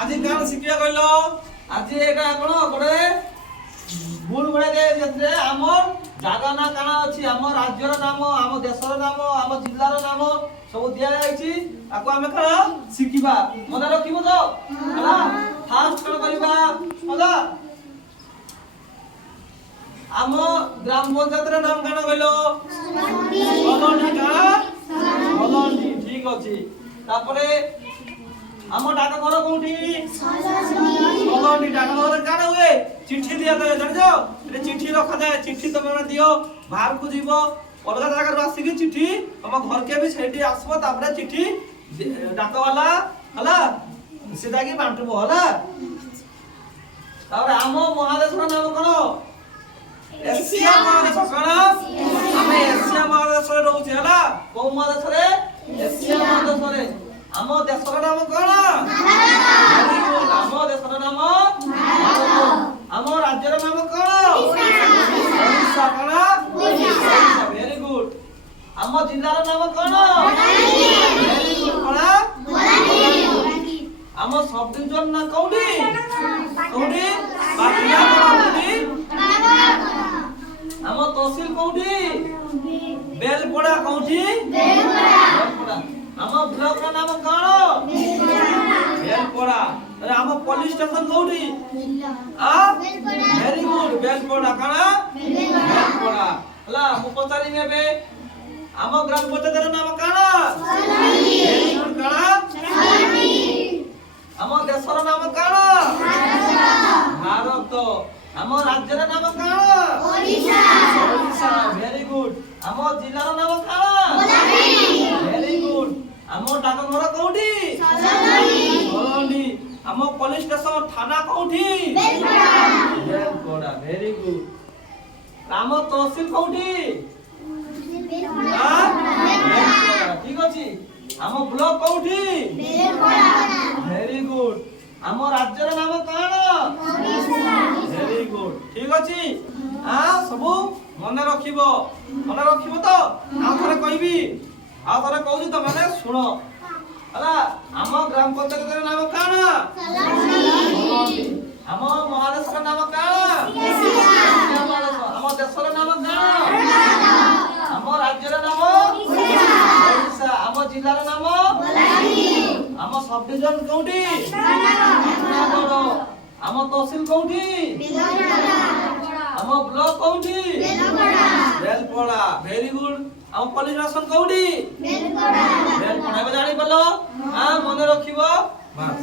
আজি গান শিখিয়া কইল আজি এটা কোন গোটে ভুল গোটে দে যেতে আমর জায়গা না কানা আছে আমর রাজ্যর নাম আম দেশর নাম আম জিল্লার নাম সব দিয়া যাইছি তাকু আমি কোন শিখিবা মনে রাখিব তো হলা ফার্স্ট কোন করিবা হলা আম গ্রাম পঞ্চায়েতের নাম কানা কইল সলন্ডি কানা সলন্ডি ঠিক আছে তারপরে আম ডাকা ঘর কোউঠি সলন্ডি ডাকা ঘর কানা হুয়ে চিঠি দিয়া যায় জানিছো এটা চিঠি রখা যায় চিঠি তোমরা দিও বাহার কো দিব অলগা জায়গার আসিকি চিঠি তম ঘরকে भी সেটি আসবো তারপরে চিঠি ডাকওয়ালা হলা সেটা কি বাঁটবো হলা তারপরে আম মহাদেশর নাম কোন এশিয়া মহাদেশ কোন আমি এশিয়া মহাদেশরে রহুছি হলা কোন মহাদেশরে এশিয়া মহাদেশরে আম দেশর নাম কোন ভারত আম দেশর নাম ভারত আম রাজ্যর নাম কোন ওড়িশা কোন ওড়িশা ভেরি গুড আম জিল্লার নাম কোন ভেরি গুড কোন আম সব ডিভিজন না কোউডি কোউডি বাকিয়া কোউডি আম তহসিল কোউডি বেলপড়া কোউডি বেলপড়া আম ব্লক নাম কোন বেলপড়া আরে আম পুলিশ স্টেশন কোউডি ভেরি গুড বেলপড়া কোন বেলপড়া হলা মু পচারি নেবে আম গ্রাম পঞ্চায়েতের নাম কোন সলন্ডি ভেরি গুড কোন সলন্ডি আম দেশর নাম কোন ভারত আম রাজ্যের নাম কোন ওড়িশা ওড়িশা ভেরি গুড আম জিল্লার নাম কোন বলাঙ্গীর ভেরি গুড আম ডাক ঘর কোউঠি সলন্ডি সলন্ডি আম পুলিশ স্টেশন থানা কোউঠি বেলপড়া বেলপড়া ভেরি গুড আম তহসিল কোউঠি বেলপড়া ঠিক আছে আম ব্লক কোউঠি বেলপড়া ভেরি গুড আম রাজ্যের নাম কোন ওড়িশা ভেরি গুড ঠিক আছে সবু মনে রাখিব তো আউ থরে কইবি আউ থরে কইছি তো মানে শুনো হলা আম গ্রাম পঞ্চায়েতের নাম কোন সলন্ডি আম মহাদেশর নাম কোন এশিয়া আম দেশর নাম কোন আম রাজ্যের নাম ওড়িশা আম জিল্লার নাম বলাঙ্গীর আম সব ডিভিজন কোউঠি রামনগর আম তহসিল কোউঠি বেলপড়া আম ব্লক কোউঠি বেলপড়া ভেরি গুড আম পুলিশ স্টেশন কোউঠি বেলপড়া এবে জানি পারলো মনে রাখিব বাস।